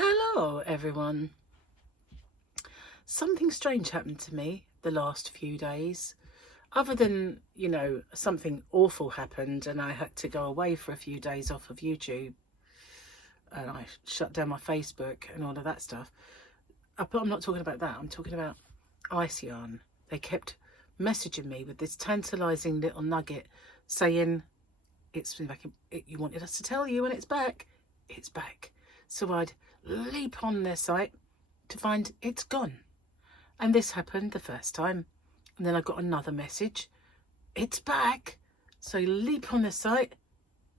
Hello everyone. Something strange happened to me the last few days. Other than, something awful happened and I had to go away for a few days off of YouTube. And I shut down my Facebook and all of that stuff. But I'm not talking about that. I'm talking about ice yarn. They kept messaging me with this tantalising little nugget saying, it's back. You wanted us to tell you when it's back. It's back. So I'd leap on their site to find it's gone. And this happened the first time. And then I got another message. It's back. So you leap on the site.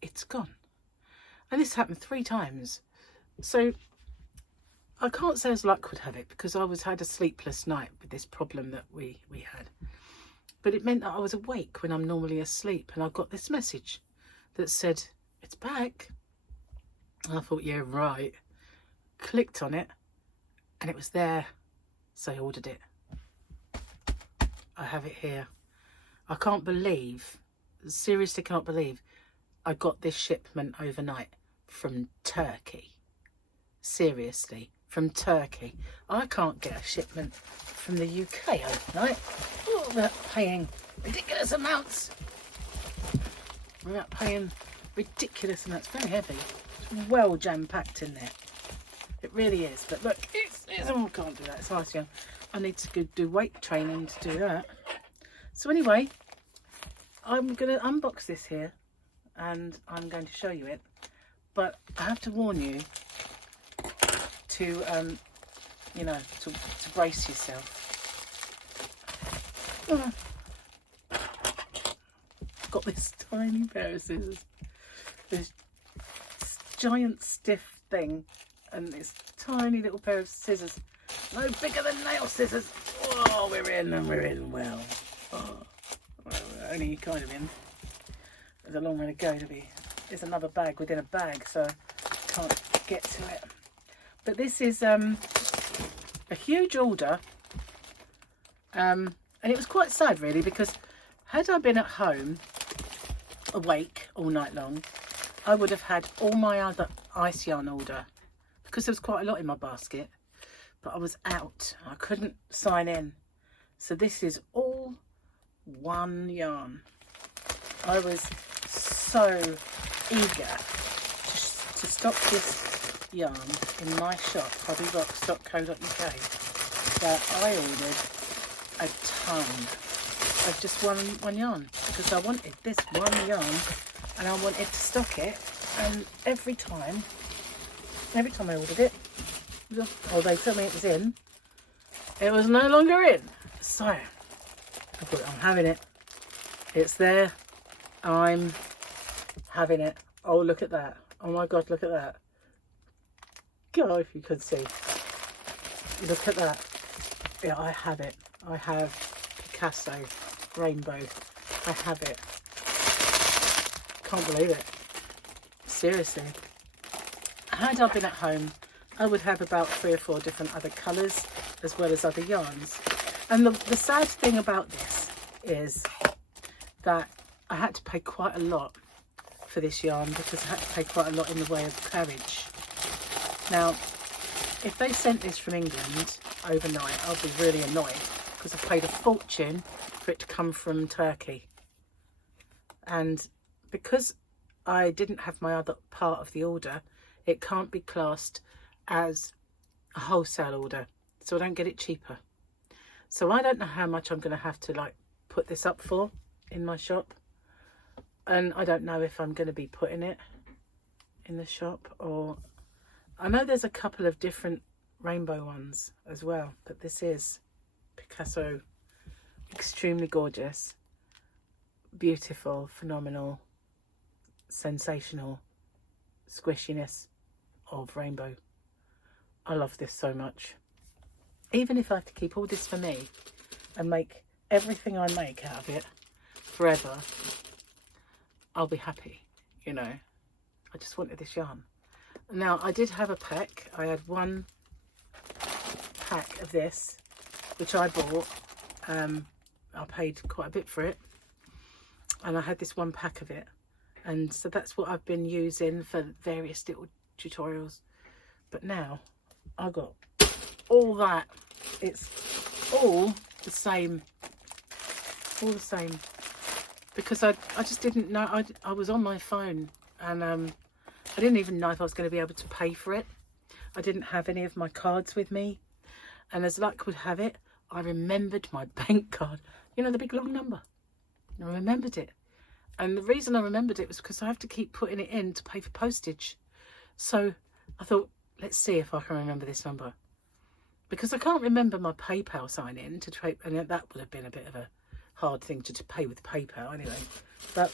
It's gone. And this happened 3 times. So I can't say as luck would have it because I had a sleepless night with this problem that we had. But it meant that I was awake when I'm normally asleep. And I got this message that said, it's back. I thought, yeah, right. Clicked on it and it was there. So I ordered it. I have it here. I can't believe, seriously cannot believe, I got this shipment overnight from Turkey. Seriously, from Turkey. I can't get a shipment from the UK overnight without paying ridiculous amounts. Without paying ridiculous amounts. Very heavy. It's well jam-packed in there. It really is. But look, it's oh, I can't do that. It's nice, young. I need to go do weight training to do that. So anyway, I'm going to unbox this here and I'm going to show you it. But I have to warn you to, to brace yourself. I've got this tiny pair of scissors. This giant stiff thing and this tiny little pair of scissors. No bigger than nail scissors. Oh, we're in and we're in well. Oh, well, we're only kind of in. There's a long way to go to be. There's another bag within a bag, so I can't get to it. But this is a huge order. And it was quite sad really because had I been at home awake all night long, I would have had all my other ice yarn order because there was quite a lot in my basket. But I was out. I couldn't sign in. So this is all one yarn. I was so eager to stock this yarn in my shop, hobbyrock.co.uk, that I ordered a ton of just one yarn because I wanted this one yarn and I wanted to stock it. And every time I ordered it, oh, they told me it was in. It was no longer in. So, I thought, I'm having it. It's there. I'm having it. Oh, look at that. Oh my God, look at that. God, if you could see. Look at that. Yeah, I have it. I have Picasso Rainbow. I have it. Can't believe it. Seriously. Had I been at home, I would have about 3 or 4 different other colours as well as other yarns. And the sad thing about this is that I had to pay quite a lot for this yarn because I had to pay quite a lot in the way of carriage. Now, if they sent this from England overnight, I'll be really annoyed because I paid a fortune for it to come from Turkey. And because I didn't have my other part of the order, it can't be classed as a wholesale order, so I don't get it cheaper. So I don't know how much I'm going to have to put this up for in my shop, and I don't know if I'm going to be putting it in the shop, or I know there's a couple of different rainbow ones as well, but this is Picasso, extremely gorgeous, beautiful, phenomenal, sensational squishiness of rainbow. I love this so much. Even if I have to keep all this for me and make everything I make out of it forever, I'll be happy, I just wanted this yarn. Now, I did have a pack. I had one pack of this, which I bought. I paid quite a bit for it. And I had this one pack of it. And so that's what I've been using for various little tutorials. But now I got all that. It's all the same. All the same. Because I just didn't know. I was on my phone, and I didn't even know if I was going to be able to pay for it. I didn't have any of my cards with me. And as luck would have it, I remembered my bank card. You know, the big long number. I remembered it. And the reason I remembered it was because I have to keep putting it in to pay for postage. So I thought, let's see if I can remember this number. Because I can't remember my PayPal sign in to trade, and that would have been a bit of a hard thing to pay with PayPal anyway. But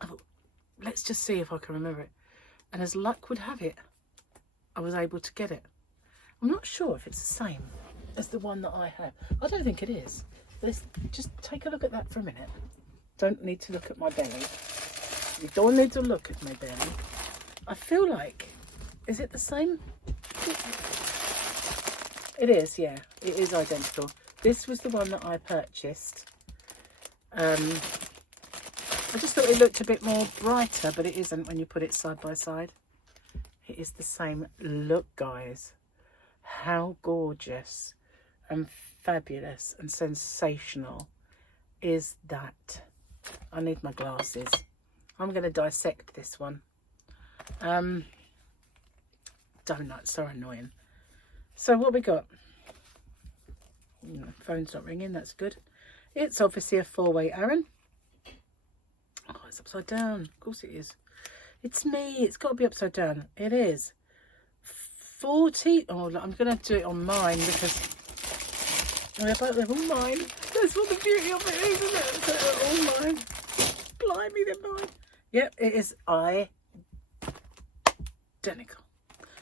I thought, let's just see if I can remember it. And as luck would have it, I was able to get it. I'm not sure if it's the same as the one that I have. I don't think it is. Let's just take a look at that for a minute. Don't need to look at my belly. You don't need to look at my belly. I feel like, is it the same? It is, yeah. It is identical. This was the one that I purchased. I just thought it looked a bit more brighter, but it isn't when you put it side by side. It is the same. Look, guys. How gorgeous and fabulous and sensational is that? I need my glasses. I'm going to dissect this one. Donuts are annoying. So what we got? Phone's not ringing, that's good. It's obviously a 4-way Aran. Oh, it's upside down. Of course it is. It's me. It's got to be upside down. It is. 40. Oh, look, I'm going to do it on mine because they're all mine. That's what the beauty of it is, isn't it? They're all mine. Blimey, they're mine. Yep, it is identical.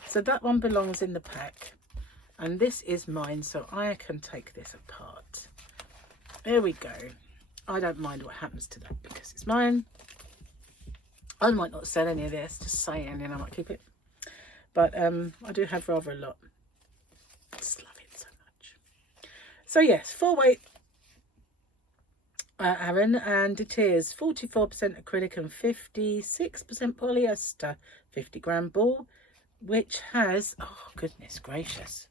So that one belongs in the pack. And this is mine, so I can take this apart. There we go. I don't mind what happens to that because it's mine. I might not sell any of this, just saying, and I might keep it. But I do have rather a lot. I just love it so much. So yes, 4-weight Aran, and it is 44% acrylic and 56% polyester, 50 gram ball, which has, oh goodness gracious,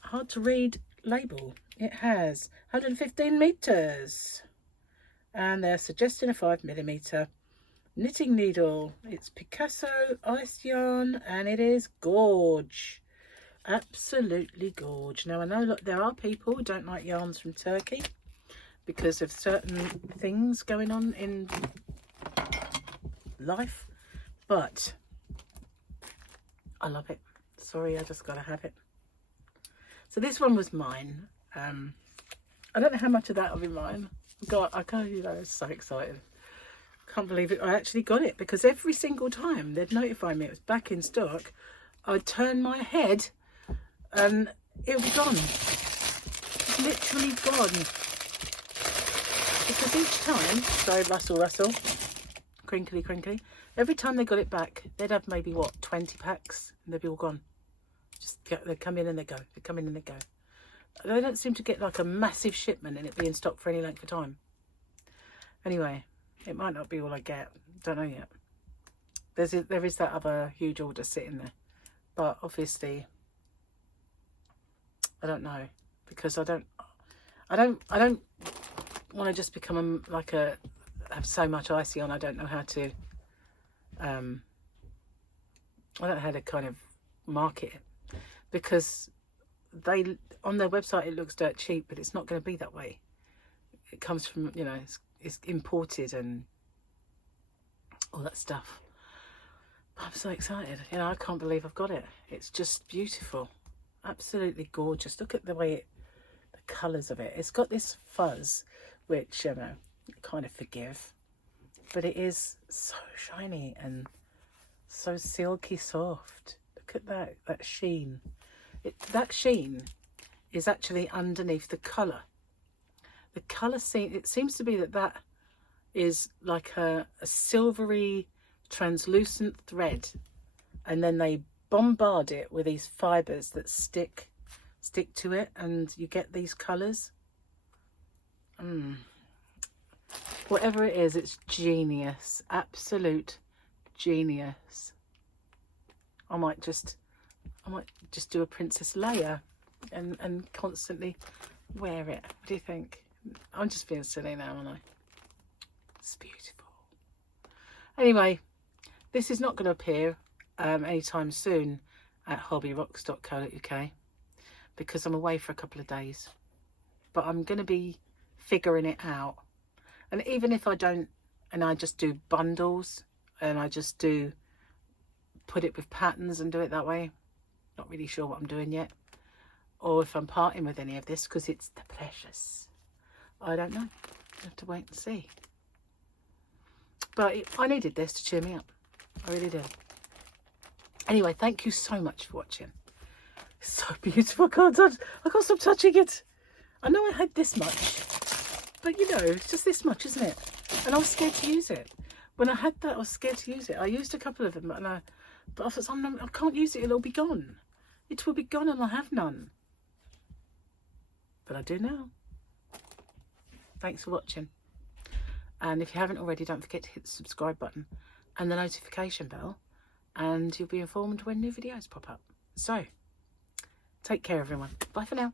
hard to read label. It has 115 meters, and they're suggesting a 5mm knitting needle. It's Picasso ice yarn, and it is gorge, absolutely gorge. Now I know, look, there are people who don't like yarns from Turkey because of certain things going on in life, but I love it. Sorry, I just gotta have it. So this one was mine. I don't know how much of that will be mine. God, I can't, you know, I'm so excited. Can't believe it. I actually got it because every single time they'd notify me it was back in stock, I'd turn my head and it would be gone. It's literally gone. Because each time, sorry, rustle, crinkly, every time they got it back, they'd have maybe, what, 20 packs, and they'd be all gone. Just they'd come in and they go. They come in and they go. They don't seem to get like a massive shipment and it be in stock for any length of time. Anyway, it might not be all I get. Don't know yet. There is that other huge order sitting there, but obviously I don't know, because I don't want to just become have so much icy on. I don't know how to I don't know how to kind of market it, because they, on their website it looks dirt cheap, but it's not going to be that way. It comes from, you know, it's imported and all that stuff. I'm so excited. You know, I can't believe I've got it. It's just beautiful, absolutely gorgeous. Look at the way the colours of it. It's got this fuzz, which, you know, kind of forgive, but it is so shiny and so silky soft. Look at that sheen. That sheen is actually underneath the colour. The colour it seems to be that is like a silvery translucent thread, and then they bombard it with these fibres that stick to it, and you get these colours. Whatever it is, it's genius. Absolute genius. I might just do a Princess Leia and constantly wear it. What do you think? I'm just being silly now, aren't I? It's beautiful. Anyway, this is not going to appear anytime soon at hobbyrocks.co.uk because I'm away for a couple of days. But I'm going to be figuring it out. And even if I don't, and I just do bundles and I just do put it with patterns and do it that way, not really sure what I'm doing yet. Or if I'm parting with any of this because it's the precious. I don't know. I have to wait and see. But I needed this to cheer me up. I really did. Anyway, thank you so much for watching. It's so beautiful. I can't stop touching it. I know I had this much. But you know, it's just this much, isn't it? And I was scared to use it. When I had that, I was scared to use it. I used a couple of them, but I thought, I can't use it. It'll be gone. It will be gone and I'll have none. But I do now. Thanks for watching. And if you haven't already, don't forget to hit the subscribe button and the notification bell, and you'll be informed when new videos pop up. So, take care everyone. Bye for now.